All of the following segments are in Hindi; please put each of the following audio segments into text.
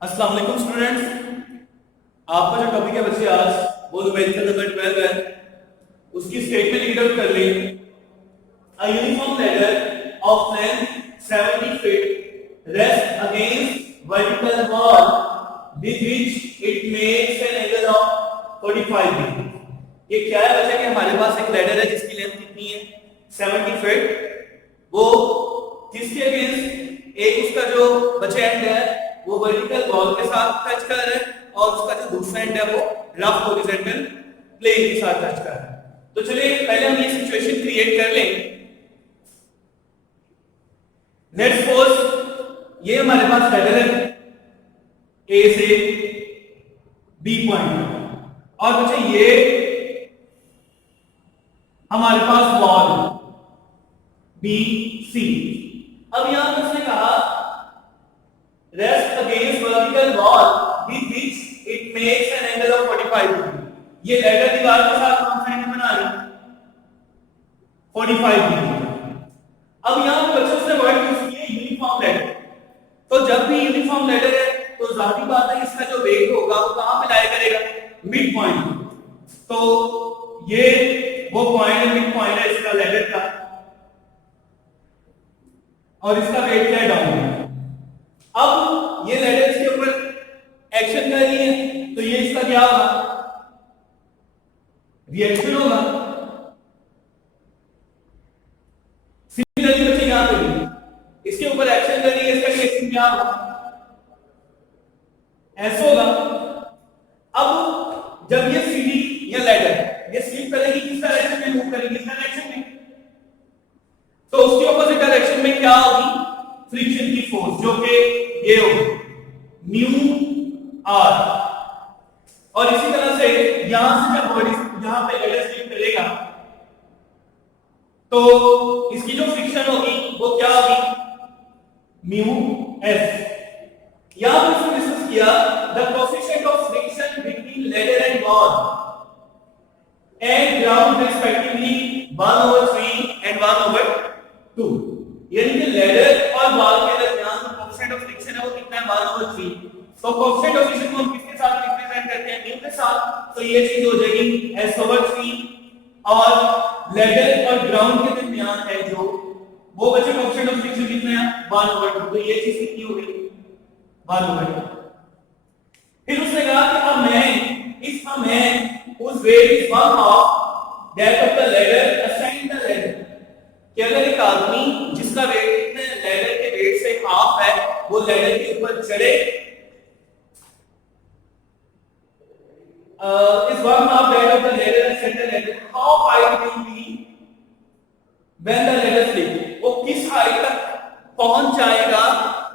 अस्सलाम वालेकुम स्टूडेंट्स। आपका जो टॉपिक है बच्चे आज वो न्यूमेरिकल नंबर 12 है। उसकी स्टेटमेंट रीड आउट कर लें। A uniform ladder of length 70 feet rests against vertical wall with which it makes an angle of 45 degree। ये क्या है बच्चे कि हमारे पास एक लैडर है जिसकी लेंथ कितनी है 70 फीट। वो किसके अगेंस्ट एक उसका जो बचे एंड है वो वर्टिकल वॉल के साथ टच कर रहा है और उसका जो दूसरा एंड है वो रफ हॉरिजॉन्टल प्लेन के साथ टच कर रहा है। तो चलिए पहले हम ये सिचुएशन क्रिएट कर लें। लेट्स सपोज ये हमारे पास लैडर है ए से बी पॉइंट और बच्चे ये हमारे पास वॉल बी सी। अब यहां पर उसने कहा rest against vertical wall with which it makes an angle of 45 degree. ये लैडर दीवार के साथ कौन सा एंगल बना रही है 45 डिग्री। अब यहां पर बच्चों से वर्ड यूज किए यूनिफॉर्म लैडर। तो जब भी यूनिफॉर्म लैडर है तो जाहिर बात है इसका जो वेट होगा वो कहां पे लाया करेगा मिड पॉइंट। तो ये वो पॉइंट है मिड पॉइंट है इसका लैडर का और इसका वेट क्या है डाउन। अब ये लैडर इसके ऊपर एक्शन कर रही है तो ये इसका क्या होगा रिएक्शन होगा। सिमिलरली बच्चे यहां पे इसके ऊपर एक्शन कर रही है इसका रिएक्शन क्या होगा ऐसा होगा। अब जब ये सीढ़ी या लैडर ये स्लिप करेगी किस डायरेक्शन में मूव करेगी इस डायरेक्शन में तो उसके ऑपोजिट डायरेक्शन में क्या होगी फ्रिक्शन की फोर्स जो कि ये होगी म्यू आर। और इसी तरह से यहां से जब बॉडी यहां पे लैडर स्लिप करेगा तो इसकी जो फ्रिक्शन होगी वो क्या होगी म्यू एस। यहां पर इसमें डिस्कस किया the coefficient of friction between ladder and wall and ground respectively 1/3 and 1/2। यानी कि लैडर और वॉल के दरमियान जो कोएफिशिएंट ऑफ फ्रिक्शन है वो कितना है 1/3। तो कोएफिशिएंट ऑफ फ्रिक्शन को हम किसके साथ रिप्रेजेंट करते हैं म्यू के साथ। तो ये चीज हो जाएगी s/3 और लैडर और ग्राउंड के दरमियान है जो वो बचे कोएफिशिएंट ऑफ फ्रिक्शन कितना है 1/2। तो ये चीज कितनी हो गई 1/2। फिर उसने कहा कि अब मैं उस weight is 1/2 that of the ladder assign the ladder कि अगर एक आदमी जिसका वेट इतने लैडर के वेट से हाफ है वो लैडर के ऊपर चढ़े is 1/2 that of the ladder and set the ladder how high it will be when the ladder slip। वो किस हाइट तक पहुंच जाएगा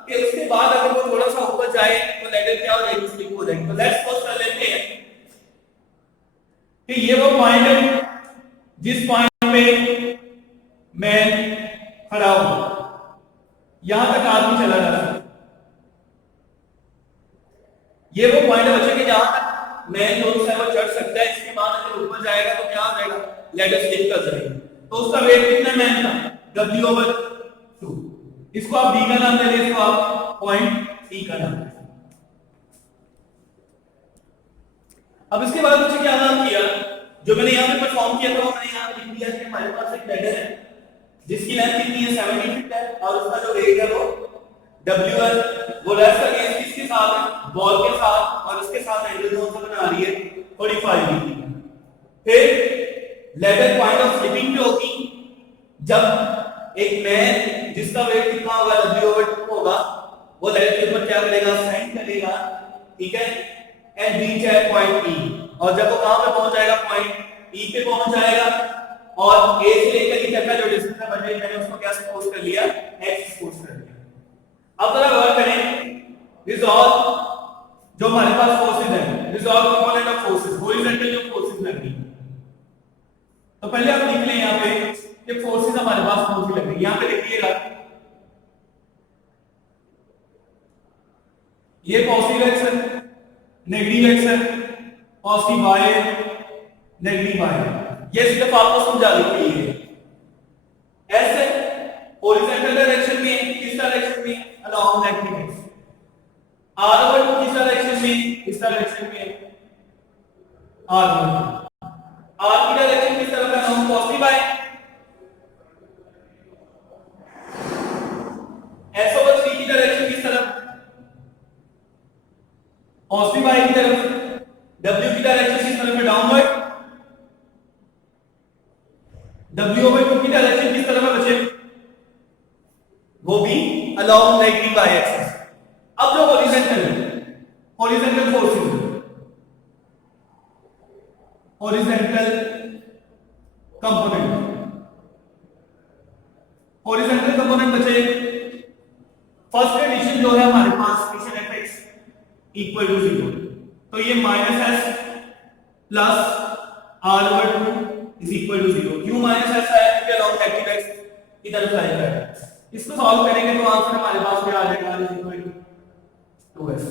कि उसके बाद अगर वो थोड़ा सा ऊपर जाए तो लैडर क्या हो जाएगी स्लिप हो जाएगी। तो लेट्स सपोज कर लेते हैं कि ये वो पॉइंट है जिस पॉइंट पे मैं खड़ा हूं यहां तक आदमी चला जा सकता। ये वो पॉइंट है बच्चे के जहां तक मैन जो है वो चढ़ सकता है। इसके बाद अगर ऊपर जाएगा तो क्या हो जाएगा लैडर स्लिप कर जाएगा। तो उसका वेट कितना मैन था W/2। इसको आप B का नाम दे दें इसको आप पॉइंट E का नाम। अब इसके बाद मुझे क्या नाम किया जो मैंने यहां पे परफॉर्म किया था वो मैंने यहां पे लिख दिया कि हमारे पास एक लैडर है जिसकी लेंथ कितनी है 70 फीट है और उसका जो वेट है वो W है। वो रेस्ट अगेंस्ट किसके साथ है बॉल के साथ और उसके साथ एंगल कौन सा बना रही है 45 डिग्री। फिर लैडर पॉइंट ऑफ स्लिपिंग पे होगी जब एक मैन जिसका वेट कितना होगा W/2 होगा वो लैडर के ऊपर क्या करेगा स्टैंड करेगा ठीक है and reach at point E। और जब वो कहां पे पहुंच जाएगा पॉइंट E पे पहुंच जाएगा और A से लेकर E तक का जो डिस्टेंस है बचे मैंने उसको क्या सपोज कर लिया x सपोज कर लिया। अब जरा वर्क करें रिजॉल्व जो हमारे पास फोर्सेस है resolve component of forces horizontal जो फोर्सेस लग रही है। तो पहले आप लिख लें यहां पे कि फोर्सेस हमारे पास कौन सी लग रही है। यहां पे लिखिएगा ये पॉजिटिव एक्स है नेगेटिव एक्स है पॉजिटिव y है नेगेटिव y है। ये सिर्फ आपको समझा देती है ऐसे हॉरिजॉन्टल डायरेक्शन में किस डायरेक्शन में अलोंग नेगेटिव एक्स r/2 किस डायरेक्शन में, इस डायरेक्शन में r/2, r की डायरेक्शन किस तरफ है, हम पॉजिटिव है, s/3 की डायरेक्शन किस तरफ, पॉजिटिव y की तरफ, w की डायरेक्शन किस तरफ है, डाउनवर्ड, w/2 की डायरेक्शन किस तरफ है बच्चे, वो भी अलोंग नेगेटिव y एक्सिस। अब जो हॉरिजॉन्टल फोर्सेस, हॉरिजॉन्टल कंपोनेंट बचे, फर्स्ट कंडीशन जो है हमारे पास समेशन fx इक्वल टू 0, तो ये -s plus r/2 is equal to 0। क्यों -s आया, क्योंकि अलोंग नेगेटिव x की तरफ जाएगा। इसको सॉल्व करेंगे तो आंसर हमारे पास क्या आ जाएगा, r is equal to 2s।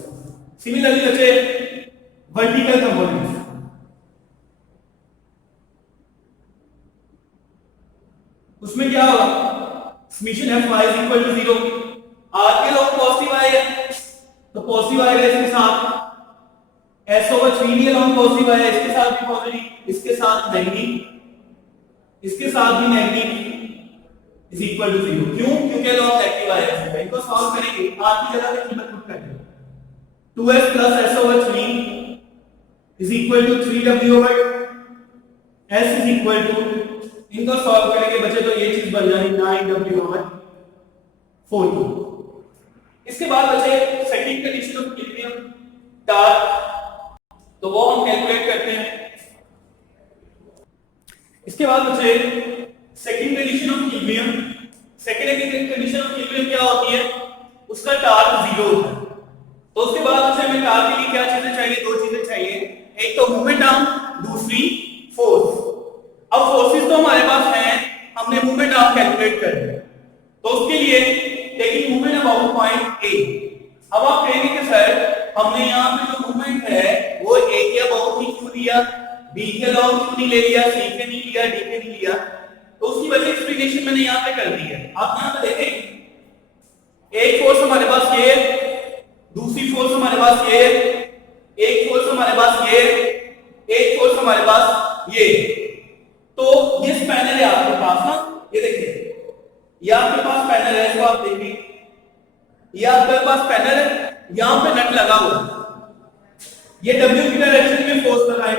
Similarly बचे वर्टिकल कंपोनेंट्स, उसमें क्या होगा, summation fy is equal to 0, r के लोग पॉजिटिव आए तो पॉजिटिव आएगा इसके साथ, s/3 भी अलोंग पॉजिटिव आया, इसके साथ भी पॉजिटिव, इसके साथ नेगेटिव, इसके साथ भी नेगेटिव इज इक्वल टू 0। क्यों, क्योंकि अलोंग नेगेटिव आया है। इनको सॉल्व करेंगे, r की जगह पे कीमत पुट करेंगे, 2s plus s/3 is equal to 3w/s is equal to, इनको सॉल्व करेंगे बच्चे तो ये चीज बन जाएगी 9w/14। इसके बाद बचे second condition of equilibrium torque, तो वो हम कैलकुलेट करते हैं। इसके बाद बचे second condition of equilibrium. Second condition of equilibrium क्या होती है, उसका टार्क 0 होता है। तो उसके बाद बच्चे हमें टार्क के लिए क्या चीजें चाहिए, दो चीजें चाहिए, एक तो मोमेंट आर्म, दूसरी फोर्स। अब फोर्सेस तो हमारे पास हैं, हमने मोमेंट आर्म कैलकुलेट कर लिया, तो उसके लिए टेकिंग मोमेंट अबाउट पॉइंट ए। अब आप कहेंगे कि सर हमने यहाँ पे जो मोमेंट है वो ए के अबाउट ही क्यों लिया, बी के अबाउट क्यों नहीं ले लिया, सी के नहीं लिया, डी के नहीं लिया, तो उसकी वजह एक्सप्लेनेशन मैंने यहाँ पे कर दी है। आप यहाँ पे देखें, एक फोर्स हमारे पास ये, दूसरी फोर्स हमारे पास ये, एक फोर्स हमारे पास ये, एक फोर्स हमारे पास ये। तो ये स्पैनर है आपके पास ना, ये देखिए ये आपके पास पैनल है, इसको आप देखिए, ये आपके पास पैनल है, यहां पे नट लगा हुआ है, ये W की डायरेक्शन में फोर्स लगाए,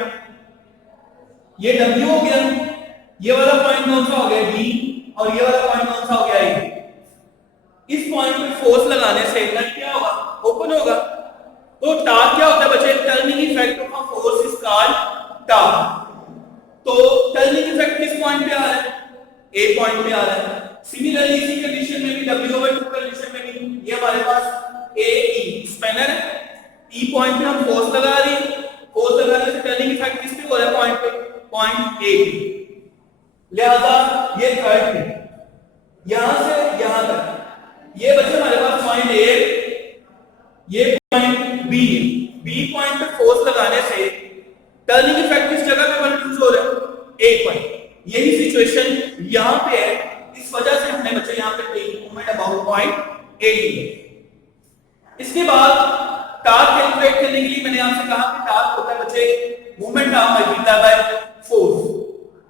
ये W हो गया, ये वाला पॉइंट कौन सा हो गया D, और ये वाला पॉइंट कौन सा हो गया A। इस पॉइंट पे फोर्स लगाने से नट क्या होगा, ओपन होगा। तो टार्क क्या होता है बच्चे, turning effect of a force is called torque. तो टर्निंग इफेक्ट किस पॉइंट पे आ रहा है, A पॉइंट पे आ रहा है। सिमिलरली इसी कंडीशन में भी W/2 कंडीशन में भी ये हमारे पास AE स्पैनर है, E पॉइंट पे हम फोर्स लगा रहे हैं, फोर्स लगाने से टर्निंग इफेक्ट किस पे हो रहा है, पॉइंट पे, पॉइंट A पे। लिहाजा ये थर्ड है, यहां से यहां तक ये बच्चे हमारे पास पॉइंट A, ये पॉइंट B है। B पॉइंट पे फोर्स लगाने से टर्निंग इफेक्ट किस जगह पे प्रोड्यूस हो रहा है, A पॉइंट। यही सिचुएशन यहां पे है, इस वजह से हमने बच्चे यहां पे taking moment about point A लिया। इसके बाद टार्क कैलकुलेट करने के लिए मैंने आपसे कहा कि टार्क होता है बच्चे moment arm multiply by force.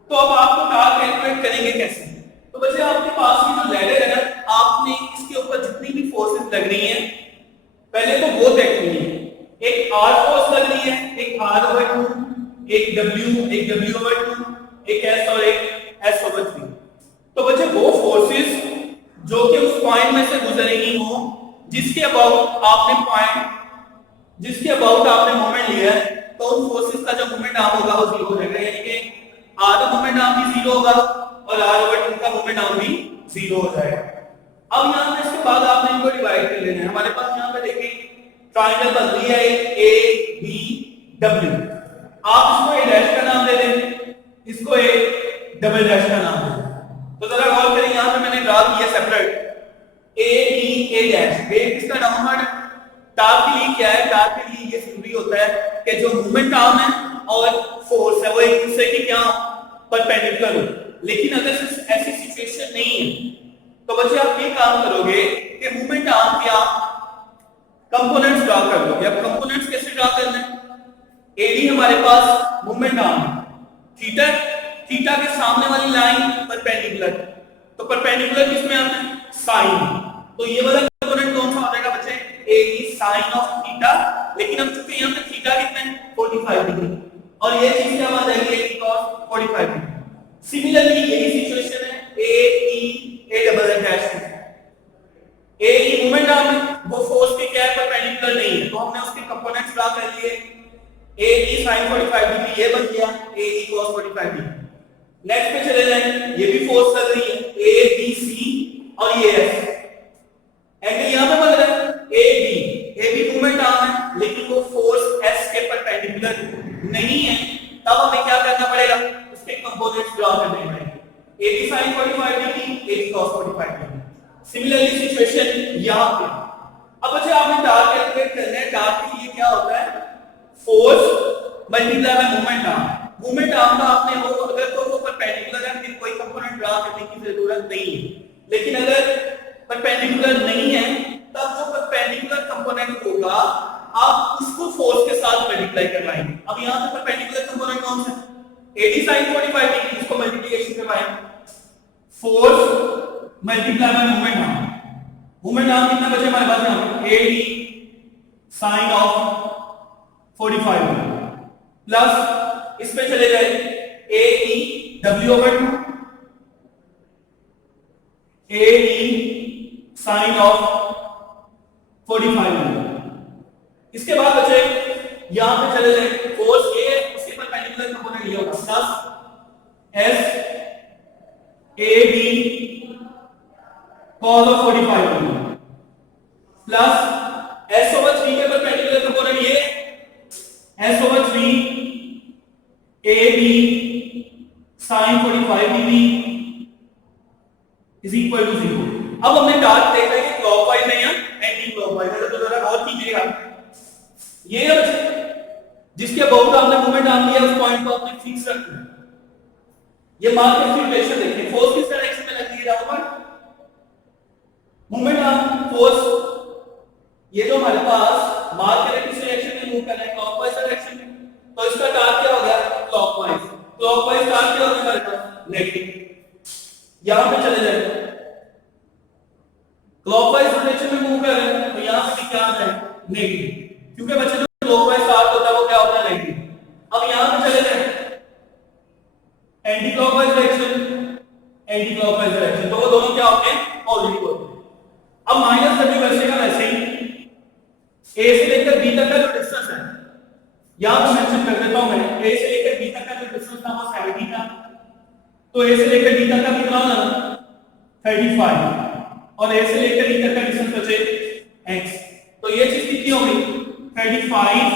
तो अब आपको टार्क कैलकुलेट करेंगे कैसे, तो बच्चे आपके पास ये जो लैडर है ना, आपने इसके ऊपर जितनी भी फोर्सेस लग रही हैं पहले तो वो देखनी है। एक R फोर्स लग रही है, एक R/2, एक W, एक W/2, एक S और एक S/3। तो बच्चे वो फोर्सेस जो कि उस पॉइंट में से गुजर रही हो, जिसके अबाउट आपने मोमेंट लिया है, तो उन फोर्सेस का जो मोमेंट आर्म होगा वो 0 हो जाएगा, यानी कि R का मोमेंट आर्म भी 0 होगा और R/2 का मोमेंट आर्म भी 0 हो जाएगा। अब यहां पे इसके बाद आपने इनको डिवाइड कर लेना है। हमारे पास यहां पे देखिए ट्रायंगल बन रही है ABW, आप इसको A डैश का नाम दे दें, इसको A डबल डैश का नाम दे दें। तो जरा गौर करें, यहां पे मैंने ड्रा किया सेपरेट A डैश। A किसका डाउनवर्ड, टार्क के लिए क्या है, टार्क के लिए ये जरूरी होता है कि जो मूवमेंट आर्म है और फोर्स है वो एक दूसरे के क्या परपेंडिकुलर हो। लेकिन अगर ऐसी सिचुएशन नहीं है तो बच्चे आप ये काम करोगे कि मूवमेंट आर्म पे आप कंपोनेंट्स ड्रा कर लो। या कंपोनेंट्स कैसे ड्रा करना है? एडी हमारे पास मूवमेंट आर्म है, थीटा, थीटा के सामने वाली लाइन परपेंडिकुलर, तो परपेंडिकुलर किसमें आता है? साइन। तो ये वाला कंपोनेंट कौन सा हो जाएगा बच्चे? एडी साइन ऑफ थीटा, लेकिन हम चूंकि यहाँ पे थीटा कितना है? 45 डिग्री, और ये चीज क्या आ जाएगी? A D cos 45 degree. सिमिलरली यही सिचुएशन है ए डबल डैश में। ए की मूवमेंट आर्म है, वो फोर्स के क्या है? परपेंडिकुलर नहीं है, तो हमने उसके कंपोनेंट्स ड्रा कर लिए। ए की sin 45 डिग्री ये बन गया ए की cos 45 डिग्री। नेक्स्ट पे चले जाएं, ये भी फोर्स लग रही है ए बी सी और ये एफ, एंगल यहां पे बन रहा है ए बी मूवमेंट आर्म है, लेकिन वो फोर्स एस के परपेंडिकुलर नहीं है, तब हमें क्या करना पड़ेगा? उसके कंपोनेंट्स ड्रा करने पड़ेंगे। A B sin 45 degree, A B cos 45 degree. Similarly situation यहां पे। अब बच्चे आपने डार्क कैलकुलेट करना है। डार्क के लिए क्या होता है? Force multiply by movement arm. Movement arm का आपने वो अगर तो वो परपेंडिकुलर है, फिर कोई कंपोनेंट ड्रा करने की जरूरत नहीं है, लेकिन अगर परपेंडिकुलर नहीं है, तब जो परपेंडिकुलर कंपोनेंट होगा आप उसको फोर्स के साथ मल्टीप्लाई करवाएंगे। अब यहां पे परपेंडिकुलर कंपोनेंट कौन सा है? एडी sin 45 डिग्री, इसको मल्टीप्लिकेशन करवाएं, force multiply by movement arm. Movement arm कितना बचे हमारे पास? यहां पे एडी साइन ऑफ 45 प्लस इस पे चले जाए A E W over 2 A E sign of 45। इसके बाद बचे यहां पे चले जाए फोर्स ए, उसके परपेंडिकुलर कंपोनेंट ये होगा plus S A B cos of 45 plus S over 3 के परपेंडिकुलर कंपोनेंट ये S over 3 AB sin 45 degree is equal to 0। अब हमने डार्क देखा है कि क्लॉकवाइज है या एंटी क्लॉकवाइज है, तो जरा और कीजिएगा। ये है बच्चे जिसके अबाउट आपने मूवमेंट आर्म लिया, उस पॉइंट को आपने फिक्स रखना है। ये मार्क की डायरेक्शन देखिए, फोर्स किस डायरेक्शन में लगती है? डाउनवर्ड। मूवमेंट आर्म फोर्स ये जो हमारे पास मार्क के किस डायरेक्शन में मूव कर रहा है? क्लॉकवाइज डायरेक्शन में, तो इसका टार्क क्या हो गया? क्लॉकवाइज। क्लॉकवाइज टार्क क्या हो गया हमारे पास? नेगेटिव। यहां पे चले जाए क्लॉकवाइज डायरेक्शन में मूव कर रहे हैं, तो यहां पे क्या आ जाए? नेगेटिव, क्योंकि बच्चे जो क्लॉकवाइज टार्क होता है वो क्या होता है? नेगेटिव। अब यहां पे चले जाए anti clockwise direction, anti clockwise direction, तो वो दोनों क्या होते हैं? पॉजिटिव होते हैं। अब माइनस डब्ल्यू वैसे का वैसे ही A से लेकर B तक का जो डिस्टेंस है, यहां पर मेंशन कर देता हूं मैं, A से लेकर B तक का जो डिस्टेंस था वो 70 था, तो A से लेकर D तक का कितना होगा? 35, और A से लेकर E तक का डिस्टेंस बचे x, तो ये चीज कितनी हो गई? 35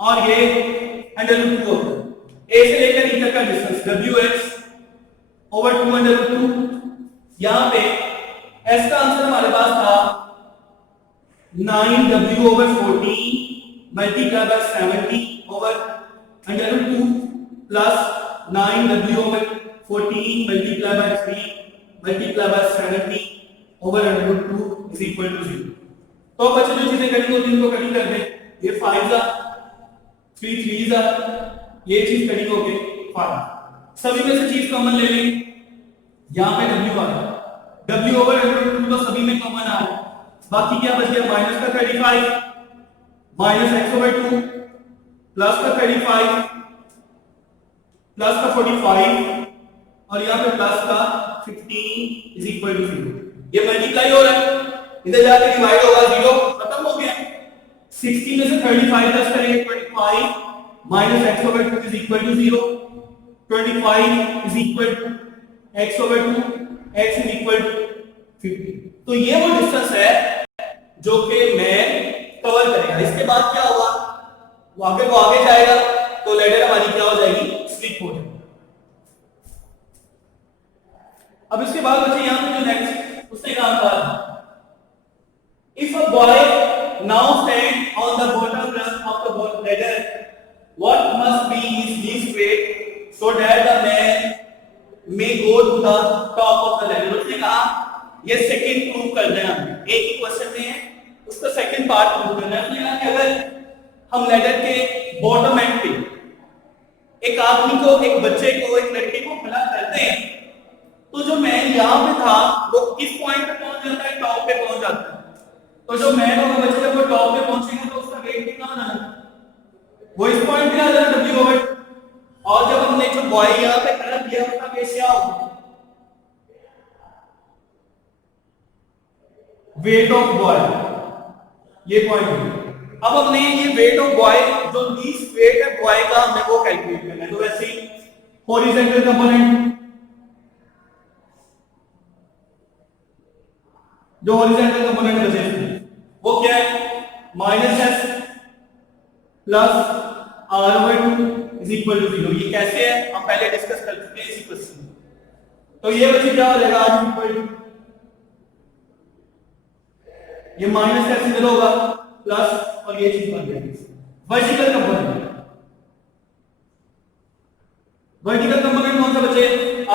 और ये √2। A से लेकर E तक का डिस्टेंस wx over 2 √2। यहां पे s का आंसर हमारे पास था 9w over 14 multiplied by 70 over √2 plus 9w over 14 multiplied by 3 multiplied by 70 over √2 is equal to 0। तो बच्चे जो चीजें कटिंग होती हैं उनको कटिंग कर दें। ये 5 जा 3 3 जा, ये चीज कटिंग हो गई 5। सभी में से चीज कॉमन ले लें, यहां पे w आ रहा है, w over √2 तो सभी में कॉमन आ रहा है, बाकी क्या बच गया? माइनस का 35 माइनस x over 2 प्लस का 35 प्लस का 45 और यहां पे प्लस का 15 इज इक्वल टू 0। ये मल्टीप्लाई हो रहा है, इधर जाके डिवाइड होगा, 0 खत्म हो गया। 60 में से 35 प्लस करेंगे 25 minus x over 2 is equal to 0। 25 is equal to x over 2, x is equal to 50। तो ये वो डिस्टेंस है जो कि मैं कवर करेगा। इसके बाद क्या होगा? वो आगे जाएगा तो लेडर हमारी क्या हो जाएगी? स्लिप हो जाएगी। अब इसके बाद बच्चे यहां पे जो नेक्स्ट उसने काम कहा, if a boy now stand on the bottom rung of the ladder, what must be his least weight so that the man may go to the top of the ladder. उसने कहा ये सेकंड प्रूव कर देना, एक ही क्वेश्चन में है उसका सेकंड पार्ट प्रूव करना है। कि अगर हम लैडर के बॉटम एंड पे एक आदमी को, एक बच्चे को, एक लड़के को खड़ा करते हैं तो जो मैन यहाँ पे था वो किस पॉइंट पे पहुंच जाता है? टॉप पे पहुंच जाता है। तो जो मैन होगा बच्चे जब वो टॉप पे पहुंचेगा तो उसका वेट कितना हो जाना? वो इस पॉइंट पे आ जाना W ओवर। और जब हमने जो बॉय यहाँ पे खड़ा किया उसका वेट क्या होगा? वेट ऑफ बॉय, ये पॉइंट है। अब हमने ये वेट ऑफ बॉय, जो लीस्ट वेट है बॉय का, हमने वो कैलकुलेट करना है। तो वैसे ही हॉरिजॉन्टल कंपोनेंट, जो हॉरिजॉन्टल कंपोनेंट बचे वो क्या है? -s plus r1 is equal to 0। ये कैसे है हम पहले डिस्कस कर चुके हैं इसी क्वेश्चन में। तो ये बच्चे क्या हो जाएगा? r इक्वल टू ये -s इधर होगा प्लस और ये चीज बन जाएगी वर्टिकल कंपोनेंट। वर्टिकल कंपोनेंट कौन सा बचे?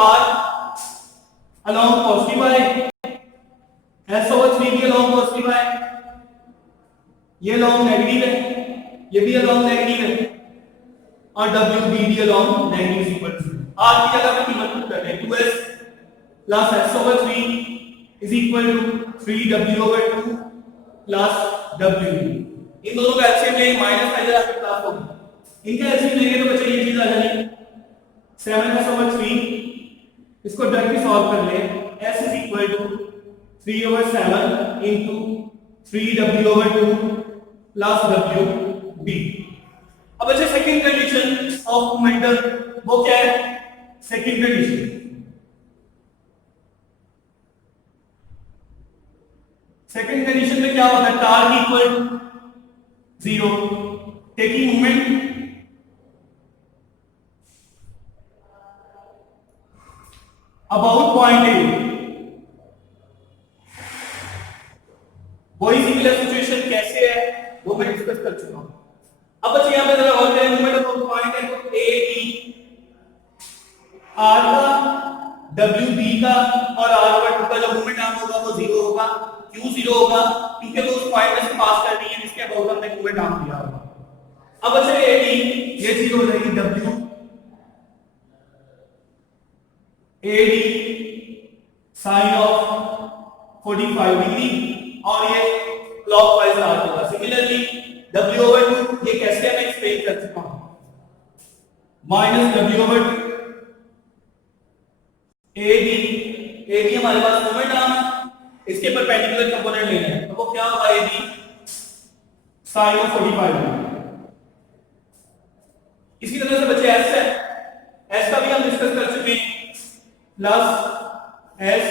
r along positive y, s over 3 भी along पॉजिटिव y, ये along नेगेटिव है, ये भी along नेगेटिव है, और w भी along negative equal to r की जगह पे कीमत पुट करते हैं 2s plus s over 3 is equal to 3w over 2 plus w। इन दोनों का एलसीएम लेंगे, माइनस का इधर आके प्लस होगा, इनका एलसीएम लेंगे तो बच्चे ये चीज आ जाएगी 7s over 3। इसको डायरेक्टली सॉल्व कर ले, s is equal to 3 over 7 into 3w over 2 plus wb। अब अच्छा सेकंड कंडीशन ऑफ मोमेंटम वो क्या है? सेकंड कंडीशन, सेकंड कंडीशन में क्या होता है? Torque equal to 0, taking moment about point A. वही सिमिलर सिचुएशन कैसे है वो मैं डिस्कस कर चुका हूं। अब बच्चे यहां पे जरा और करें, मोमेंट अबाउट पॉइंट है तो ए बी, आर का, डब्ल्यू बी का और आर ओवर 2 का जो मोमेंट आर्म होगा वो 0 होगा। क्यों 0 होगा? क्योंकि वो उस पॉइंट में से पास कर रही है जिसके अबाउट हमने मोमेंट आर्म दिया होगा। अब बच्चे ए डी ये 0 हो जाएगी, W A D sine of 45 degree और ये क्लॉकवाइज आर्क होगा। सिमिलरली w over 2 ये कैसे मैं एक्सप्लेन कर चुका हूं, -w over 2 ab हमारे पास मोमेंट आर्म है, इसके परपेंडिकुलर कंपोनेंट लेना है तो वो क्या होगा? ab sin of 45 degree. इसी तरह से बच्चे s है, s का भी हम डिस्कस कर चुके हैं, plus s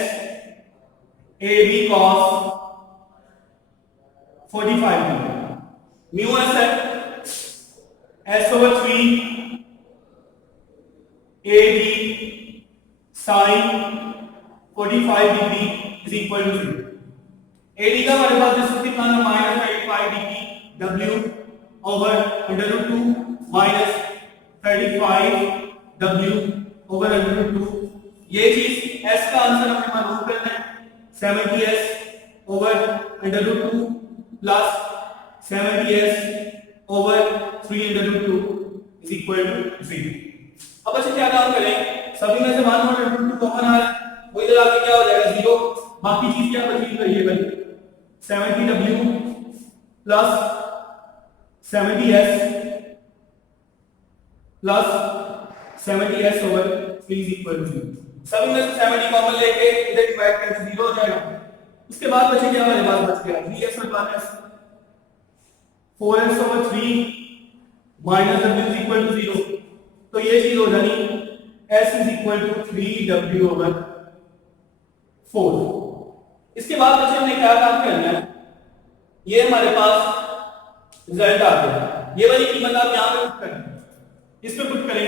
ab cos 45 degree. Mu S है s over 3 ab sin 45 degree is equal to 0। ad का हमारे पास डिस्टेंस कितना है? -35 degree w over √2 minus 35 w over √2। ये चीज s का आंसर हमने मालूम करना है 70s over √2 plus 70s over 3√2 is equal to 0। अब अच्छा क्या काम करें? सभी में से 1/√2 कॉमन आ रहा है, वो इधर आके क्या हो जाएगा? 0। बाकी चीज क्या बची रही है? 70w plus 70s plus 70s over 3 is equal to 0। सभी में से 70 कॉमन लेके इधर डिवाइड करके 0 हो जाएगा। उसके बाद बचे क्या? हमारे पास बच गया 3s और 1s, 4s over 3 minus w is equal to 0। तो ये चीज हो जानी s is equal to 3w over 4। इसके बाद बच्चे हमने क्या काम करना है? ये हमारे पास रिजल्ट आ गया, ये वाली कीमत आप यहां पे पुट करें, इस पे पुट करें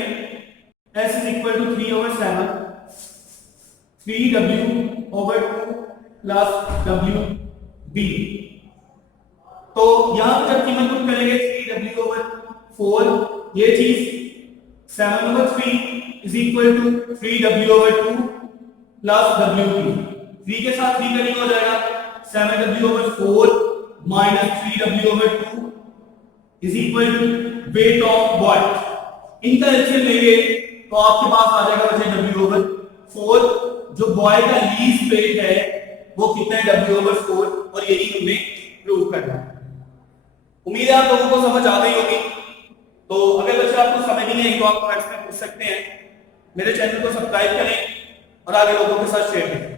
s is equal to 3 over 7 3w over 2 plus wb। तो यहां पर जब कीमत पुट करेंगे 3w over 4, ये चीज 7 over 3 is equal to 3w over 2 plus wb। 3 के साथ 3 कटिंग हो जाएगा, 7w over 4 minus 3W/2 is equal to weight of boy. इनका एलसीएम लेंगे तो आपके पास आ जाएगा बच्चे W/4। जो बॉय का लीस्ट वेट है वो कितना है W/4, और यही हमें प्रूव करना है। उम्मीद है आप लोगों को समझ आ गई होगी। तो अगर बच्चे आपको समझ नहीं आई तो आप कमेंट्स में पूछ सकते हैं। मेरे चैनल को सब्सक्राइब करें और आगे लोगों के साथ शेयर करें।